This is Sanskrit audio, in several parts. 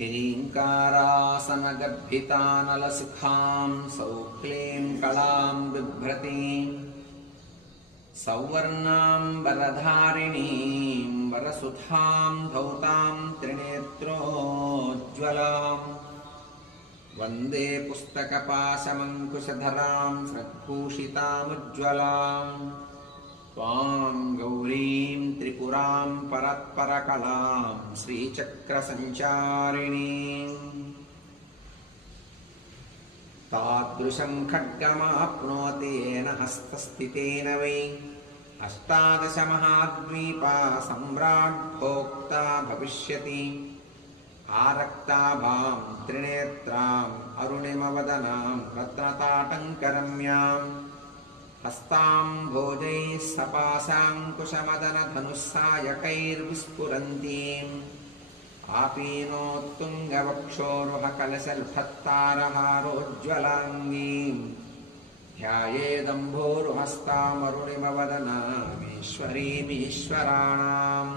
हिरीङ्कारासनगर्भितानलसुखां सौक्लीं कलां बिभ्रतीं सौवर्णां वरधारिणीं वरसुधां धौतां त्रिनेत्रोज्ज्वलां वन्दे पुस्तकपाशमङ्कुशधरां स्रग्भूषितामुज्ज्वलां त्वां गौरीं त्रिपुरां परत्परकलां श्रीचक्रसञ्चारिणीं तादृशं खड्गमाप्नोति येन हस्तस्थितेन वै अष्टादशमहाद्वीपा सम्राट् भोक्ता भविष्यति आरक्ताभां त्रिनेत्राम् अरुणिमवदनां रत्नताटङ्करम्यां हस्तां भोजैः सपाशाङ्कुशमदनधनुस्सायकैर्विस्फुरन्तीम् आपीनोत्तुङ्गवक्षोरुहकलशलठत्तारहारोज्ज्वलाङ्गीं ध्यायेदम्भोरुहस्तामरुणिमवदनामीश्वरीमीश्वराणाम्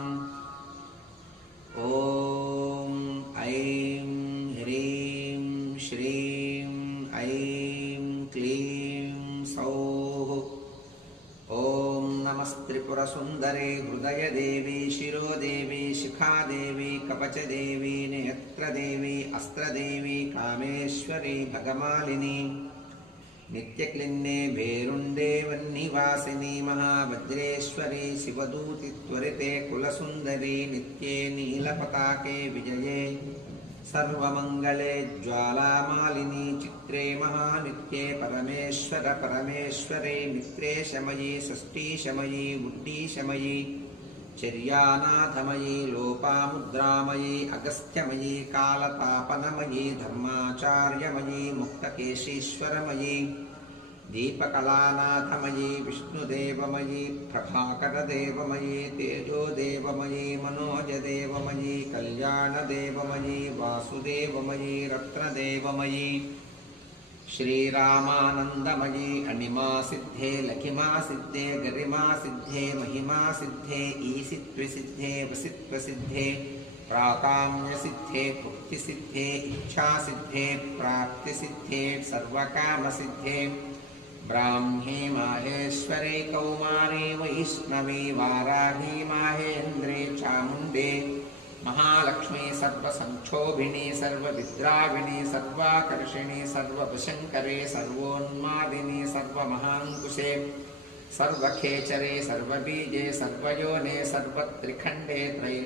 ॐ ऐं ह्रीं श्रीं ऐं क्लीं सौः ॐ नमस्त्रिपुरसुन्दरे हृदयदेवी शिरोदेवी शिखादेवी कवचदेवी नेत्रदेवी अस्त्रदेवी कामेश्वरी भगमालिनी नित्यक्लिन्ने भेरुण्डे वह्निवासिनी महावज्रेश्वरी शिवदूति त्वरिते कुलसुन्दरी नित्ये नीलपताके विजये सर्वमङ्गले ज्वालामालिनी चित्रे महानित्ये परमेश्वर परमेश्वरे मित्रेशमयी षष्ठीशमयी उड्डीशमयी चर्यानाथमयी लोपामुद्रामयी अगस्त्यमयी कालतापनमयी धर्माचार्यमयी मुक्तकेशीश्वरमयी दीपकलानाथमयी विष्णुदेवमयी प्रभाकरदेवमयी तेजोदेवमयी मनोजदेवमयी कल्याणदेवमयी वासुदेवमयी रत्नदेवमयी श्रीरामानन्दमयी अणिमासिद्धे लघिमासिद्धे गरिमासिद्धे महिमासिद्धे ईसित्वसिद्धे वसित्वसिद्धे प्राकाम्यसिद्धे भुक्तिसिद्धे इच्छासिद्धे प्राप्तिसिद्धे सर्वकामसिद्धे ब्राह्मी माहेश्वरी कौमारी वैष्णवी वाराही माहेन्द्रे चामुण्डे महालक्ष्मी सर्वसंक्षोभिणी सर्वविद्राविणी सर्वाकर्षिणी सर्ववशङ्करे सर्वोन्मादिनी सर्वमहाङ्कुशे सर्वखेचरे सर्वबीजे सर्वयोने सर्वत्रिखण्डे त्रये